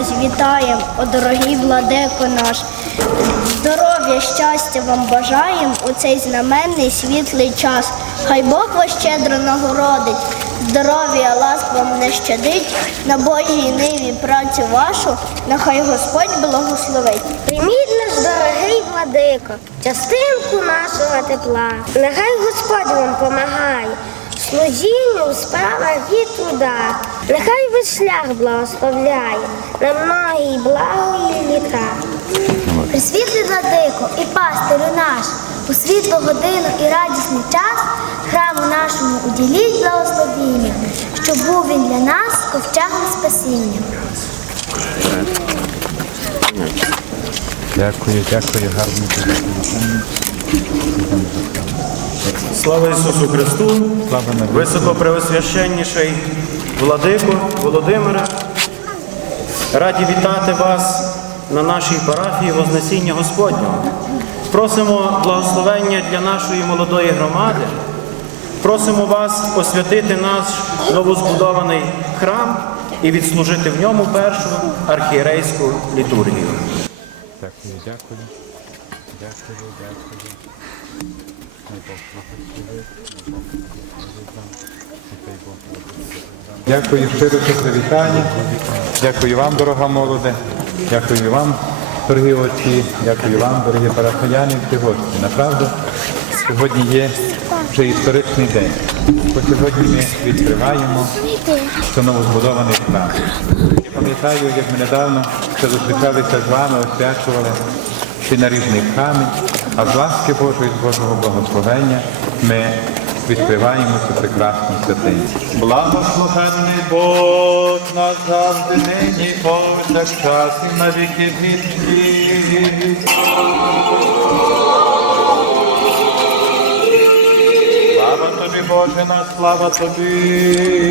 ось вітаєм, о дорогий владико наш. Здоров'я, щастя вам бажаєм у цей знаменний світлий час. Хай Бог вас щедро нагородить, здоров'я, ласк вам не щадить, на Божій ниві працю вашу, нехай Господь благословить. Прийміть наш дорогий владико, частинку нашого тепла. Нехай Господь вам помагає, служінню у справах і труда. Нехай весь шлях благословляє на многі благої літа. Присвітлий владико і пастирю наш, у світлу годину і радісний час храму нашому уділіть благословіння, щоб був він для нас ковчегом спасіння. Дякую, дякую, гарно. Слава Ісусу Христу! Високопреосвященніший владико Володимире, раді вітати вас на нашій парафії Вознесіння Господнього. Просимо благословення для нашої молодої громади. Просимо вас освятити наш новозбудований храм і відслужити в ньому першу архієрейську літургію. Дякую, дякую. Дякую, дякую. Дякую щиро за привітання. Дякую вам, дорога молоде. Дякую вам, дорогі отці. Дякую вам, дорогі парафіяни і гості. Направду, сьогодні є вже історичний день. Бо сьогодні ми відкриваємо що новозбудований храм. Я пам'ятаю, як ми недавно ще зустрічалися з вами, освячували ще наріжний камінь, а з ласки Божої, з Божого благословення ми відкриваємо цю прекрасну святиню. Благословенний Бог назавжди нині, повсякчас і на віки вічні. Слава тобі, Боже наш, слава тобі.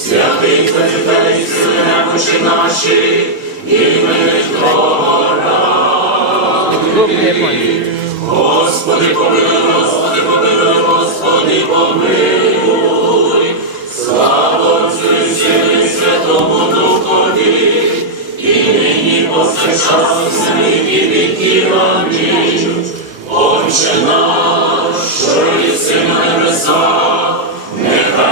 святий за дітей, наші, і ми хворі. Господи, помилуй, Господи, помилуй, Господи, помилуй, слава Сили, Святому Духові, і нині повсякчас і віки Амінь. Отче наш, що єси на небесах,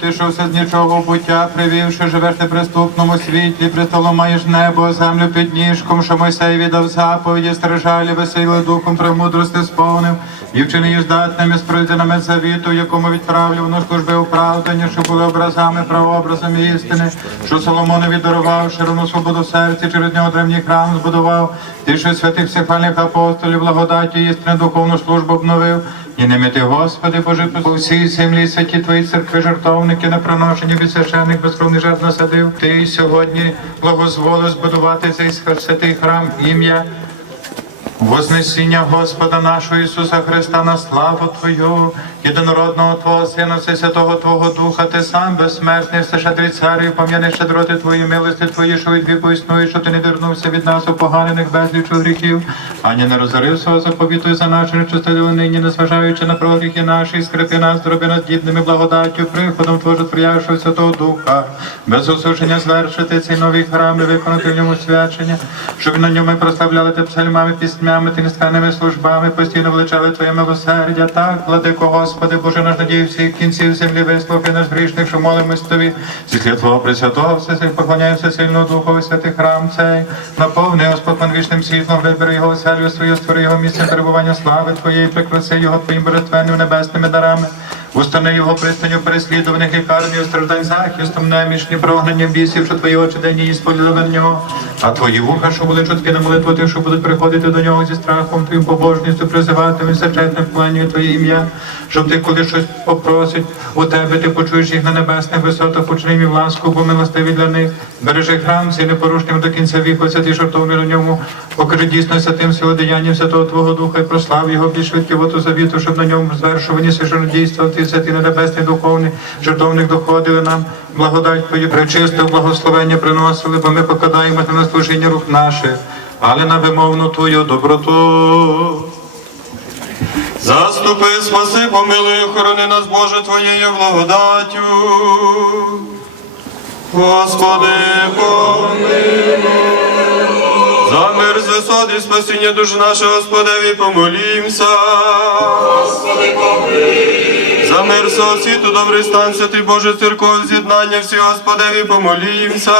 Ти що все з нічого буття привівши, живеш ти преступному світлі, престолом маєш небо, землю під ніжком, що Мойсей віддав заповіді, стережалі, весели духом премудрости сповнив, і вчини здатними з пройденими завіту, якому відправлю на служби оправдання, що були образами, прообразами істини, що Соломонові дарував, широну свободу в серці, через нього древній храм збудував, ти що святих всехвальних апостолів, благодаті, істини, духовну службу обновив, і не мити, Господи, Боже, по всій землі святі твої церкви, жертовники на проношення від священних безкровних жертв насадив. Ти сьогодні благозволив збудувати цей святий храм ім'я. Вознесіння Господа нашого Ісуса Христа на славу Твою, єдинородного Твого Сина, Всесвятого Твого Духа, Ти сам безсмертний, всешедрий царю, пом'яни щедроти Твої, милості Твої, що від віку існує, що ти не вернувся від нас опоганених безлічу гріхів, ані не розорив свого заповіту за наші нечистиві нині, незважаючи на прогріхи наші, скрипи нас, зроби нас дібними благодаттю, приходом Твого Творящого Святого Духа, без осушення звершити цей новий храм і виконати в ньому свячення, щоб на ньому прославляли Те псальмами, піснями, ти несканними службами, постійно величали Твоє милосердя, так, владико Господи, Боже наш надію всіх кінців землі, вислухай нас грішних, що молимось Тобі, зі слід Твого Пресвятого, все сил поклоняємося сильного Духові, святий храм цей, наповни Господь пан вічним світлом, вибери його оселю свою, створи його місце перебування слави Твоєї, прикраси його Твоїм божественним небесними дарами. Устани його пристаню переслідуваних лікарні, страждань захистом, немішні прогнання бісів, що твої очі день і споліли на нього. А твої вуха, що були чутки на молитву тих, що будуть приходити до нього зі страхом, твоїм побожністю, призивати він сечетне вклонює твоє ім'я, щоб ти, коли щось попросить у тебе, ти почуєш їх на небесних висотах, почни їм ласку, бо милостиві для них. Бережи храм цей непорушним до кінця віку, святий шартовний на ньому, покажи дійсно святим силодіянням Святого Твого Духа і прослав його більш швидківоту завіту, щоб на ньому звершувані священодійства, ти святий на небесний духовний, жертовник доходили нам, благодать Твою причисте, благословення приносили, бо ми покладаємо на служіння рук наших, але на вимовну Твою доброту. Заступи, спаси, помилуй, охорони нас, Боже, Твоєю благодаттю. Господи, помилуй. За мир з і спасіння душ нашого, Господеві, помолімся. Господи, помилуй. За мир всього світу, добрий стан, святий Боже, церков, з'єднання всі, Господеві, помолімся.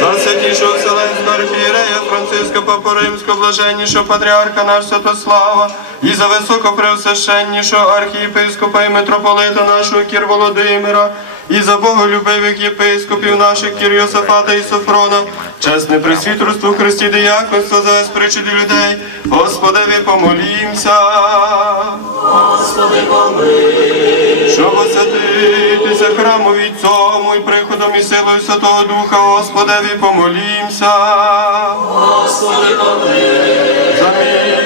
За святішого Вселенського архієрея Франциска Папа Римського, блаженнішого патріарха наш Святослава, і за високопреосвященнішого архієпископа і митрополита нашого Кір Володимира, і за боголюбивих єпископів наших Кір Йосифата і Софрона, чесне присвітерство Христі дияконство за спричини людей, Господеві помолімся. Щоб освятитися храмові цьому і приходом і силою Святого Духа, Господеві помолімся. Господи, кожне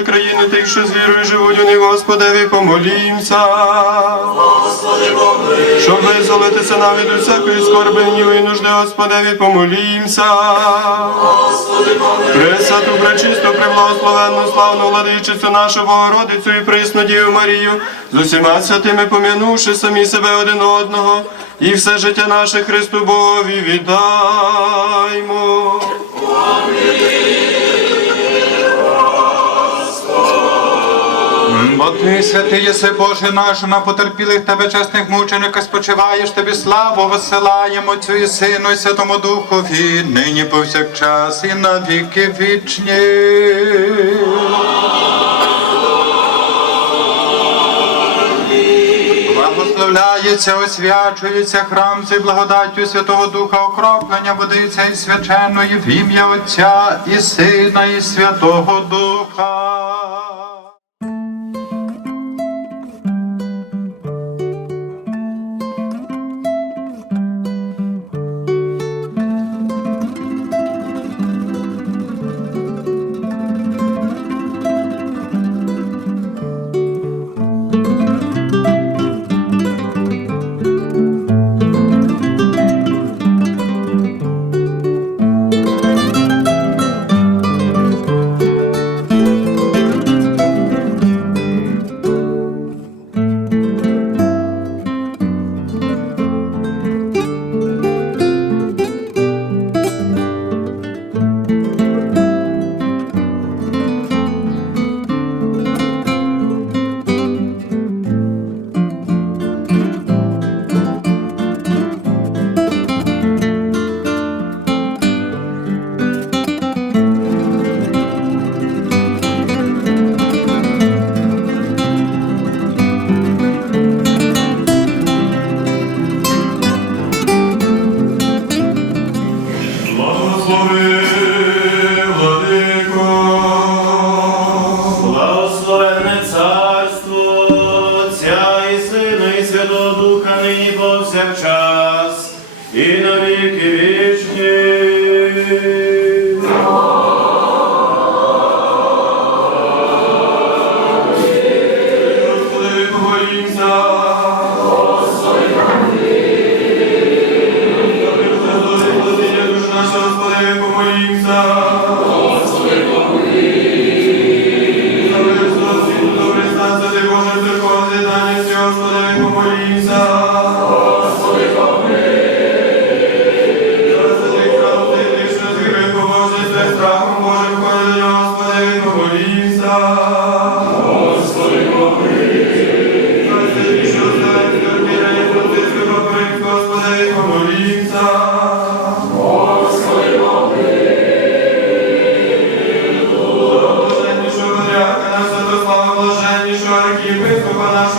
і країну тих, що з вірою живуть у них, Господеві помолімся. Господи, Щоб визволитися нам від усякої скорби, і нужди, Господеві помолімся. Пресвяту, пречисту, преблагословенну, славну владичицю нашу Богородицю і присну Діву Марію, з усіма святими пом'янувши самі себе один одного, і все життя наше Христу Богові віддаймо. Бо ти, святий єси Боже наш, на потерпілих тебе чесних мучениках спочиваєш, тобі славу висилаємо Отцю і Сину і Святому Духові, нині повсякчас і на віки вічні. Благословляється, освячується храм цей благодаттю Святого Духа, окроплення водиця і свяченої в ім'я Отця і Сина, і Святого Духа.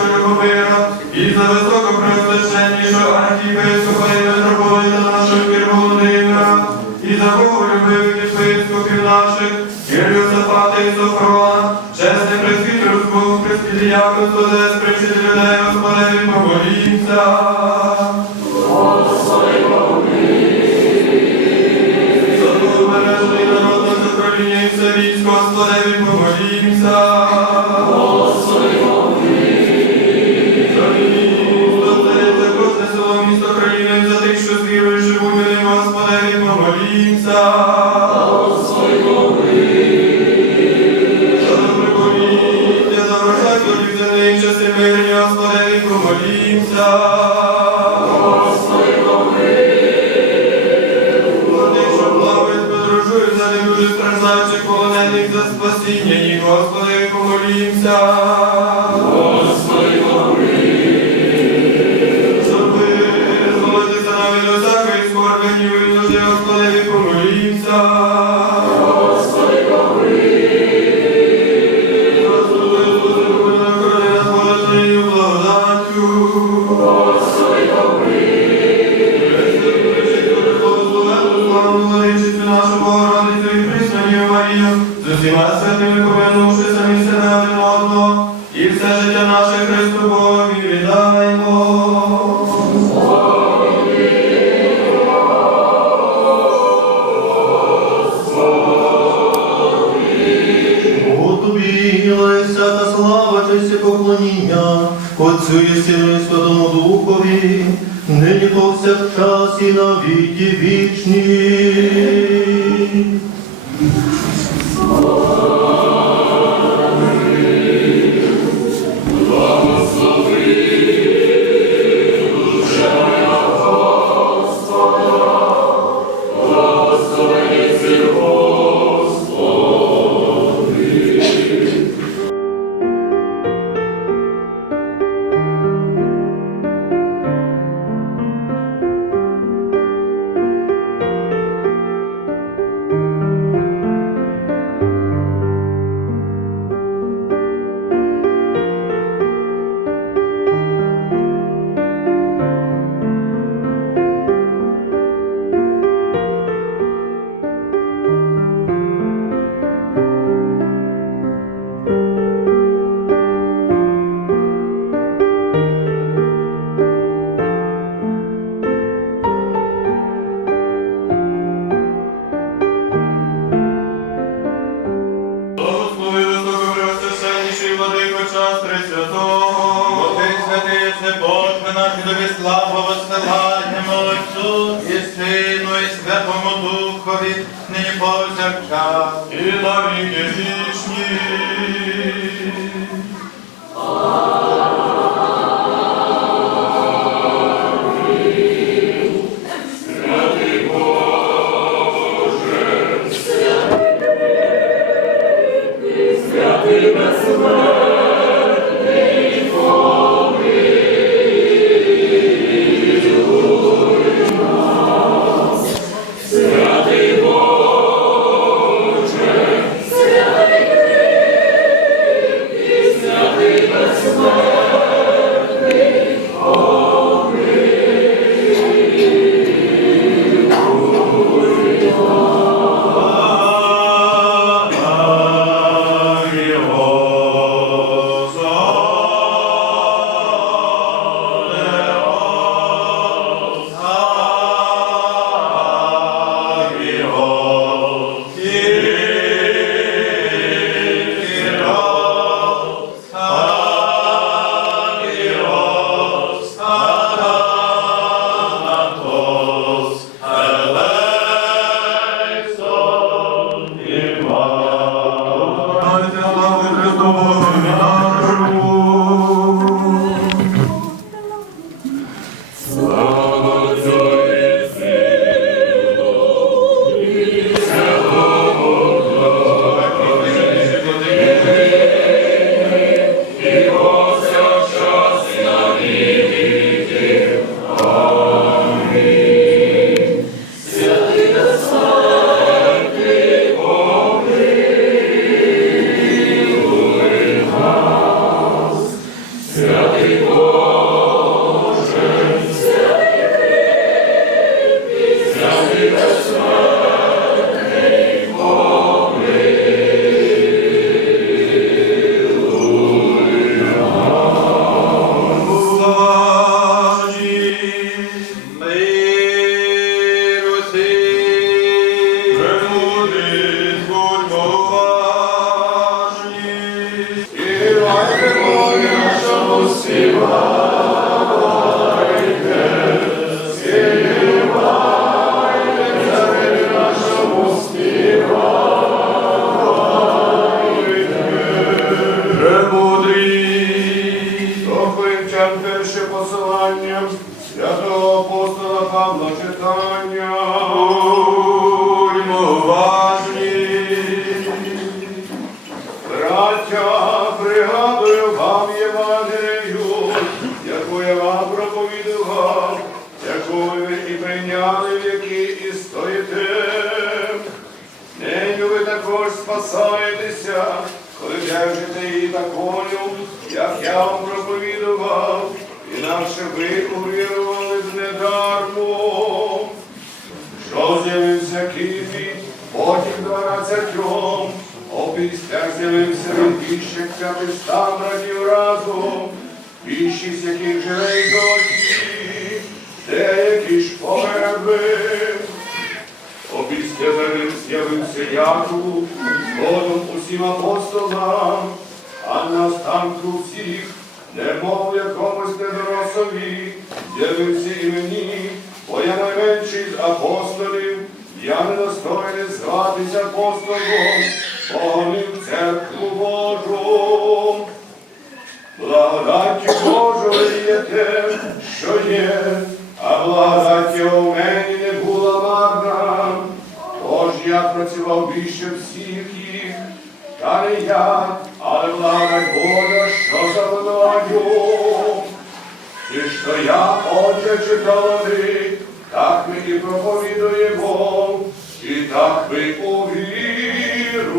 Любомира, і за високопреосвященнішого архієпископа і митрополита нашого Кир Володимира, і за боголюбивих єпископів наших, Кир Йосифата і Софрона, чесне пресвітерство, пресвітеріяконство, десь причити людей, Господи, помолімся. Збережний народ на закоління і все військо, Господи, помолімся. Помолімся. З усіма святими помянувши самі себе один одного, і все життя наше Христу Богові віддаймо. О тобі, Леся та слава, честь і поклоніння, Отцю і Сину і Святому Духові, нині повсякчас і на віки вічні. Інакше ви увірували б недармо. Що з'явився Києві, потім дванадцятьом, опістя з'явився він більше п'ятиста братів разом, більшість яких живе й досі, деякі ж померли. Опісля перед з'явився Якову, згодом усім апостолам, а на останку всіх, немов якомусь недоросові, з'явився і мені, бо я найменший з апостолів, я недостойний зватися апостолом, погонив церкву Божу. Благодаті Божої є те, що є, а благодать його в мені не була марна. Тож я працював більше всіх їх, та не я, благодать Божа, що за мною. І що я, Отче, чи талани, так ми і проповідуємо, і так ми увірували.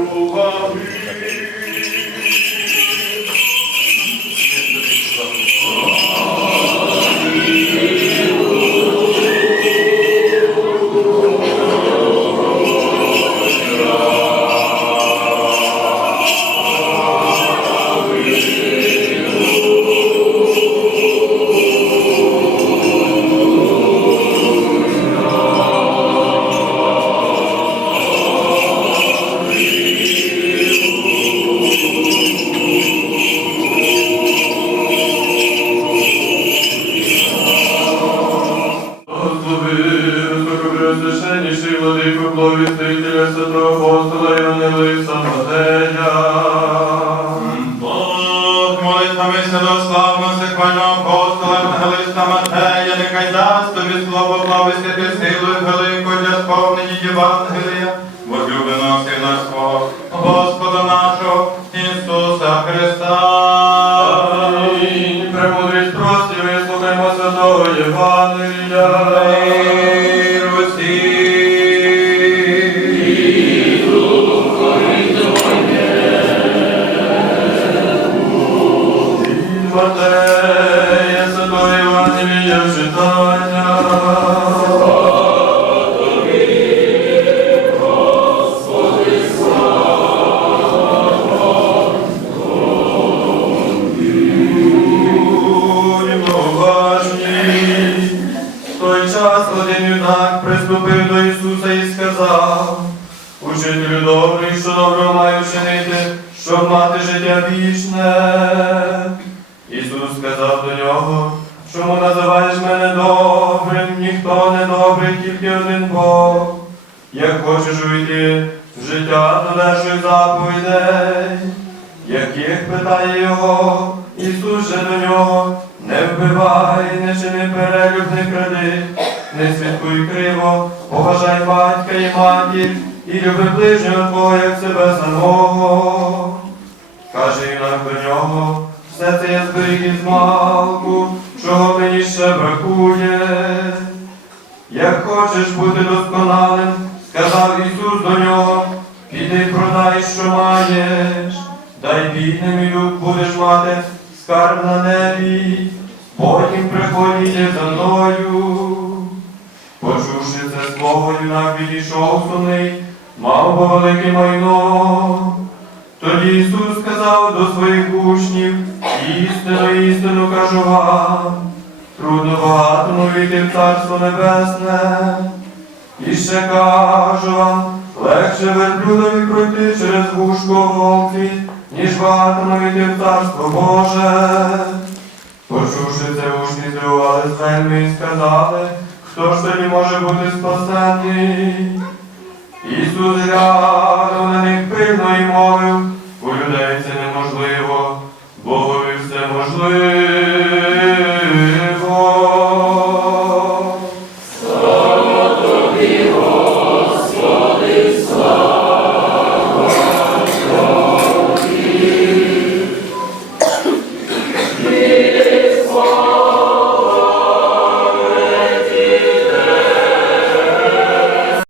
Силою великою для сповнення Євангелія, возлюбленого Сина свого, один юнак приступив до Ісуса і сказав, Учителю добрий, що добро маю вчинити, щоб мати життя вічне. Ісус сказав до нього, чому називаєш мене добрим, ніхто не добрий, тільки один Бог. Як хочеш увійти в життя, додержуй заповідей, яких питає його, Ісус же до нього, не вбивай, не чини перелюб, не кради, не святкуй криво, поважай батька і матір, і люби ближнього Твого, як себе самого. Каже юнак до нього, все це я зберіг із малку, чого мені ще бракує. Як хочеш бути досконалим, сказав Ісус до нього, піди продай, що маєш, дай бідним і люб будеш мати скарб на небі, потім приходь за мною. Почувши це слово, юнак відійшов сумний, мав бо велике майно. Тоді Ісус сказав до своїх учнів, істину, істину кажу вам, трудно багатому війти в Царство Небесне. І ще кажу вам, легше верблюдові пройти через вушко вовки, ніж багатому війти в Царство Боже. Почувши це учні здивувались вельми і сказали, хто ж тоді може бути спасений? Ісус глянув на них пильно і мовив, у людей це неможливо, Богові все можливо.